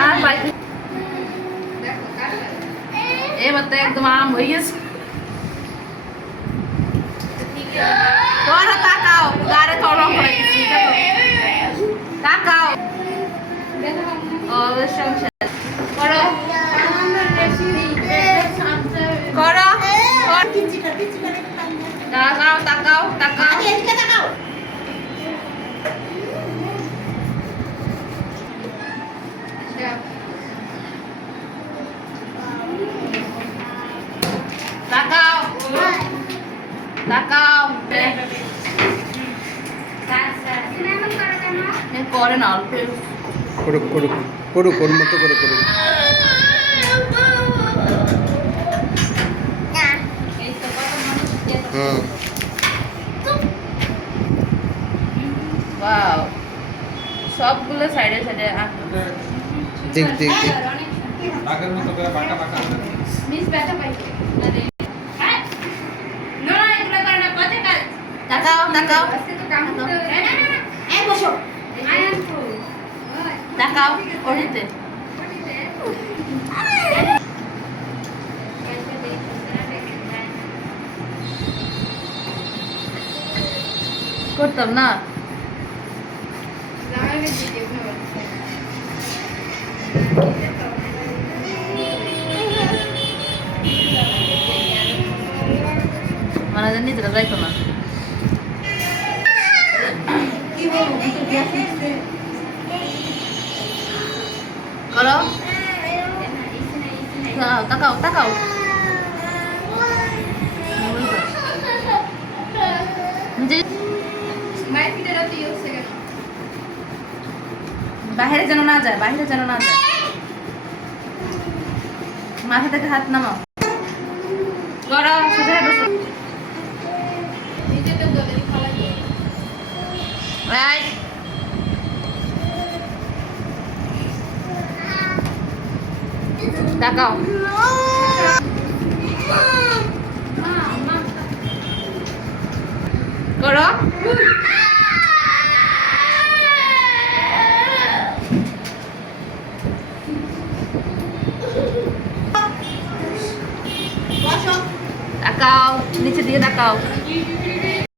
আর bike এবার তো একদম আম হয়ে গেছে। তাকাও গাড়ি থরম করে দিচ্ছি তাকাও ও সংসার করো করো তাকাও তাকাও তাকাও তাকাও তাকাও করে না অল্প করুক করুক করুক ওর মতো করে করুক। হুম ওয়াও সবগুলো সাইডে সাইডে দেখ দেখ দেখ আগের মতো করে বাটা বাটা মিস ব্যাটা পাইছে না এগুলো করে না কত কাজ তাকাও তাকাও আজকে তো কাম না না এই বসো আয়ান তো তাকাও ওদিকে করতাম না মানে নিজেরা যাইতো না করো তাকাও তাকাও বাহিরে যেন না যায় বাহিরে যেন না যায় মাথা থেকে হাত নামাও করো সোজা বসো রাইট তাকাও করো তাকাও নিচে দিকে তাকাও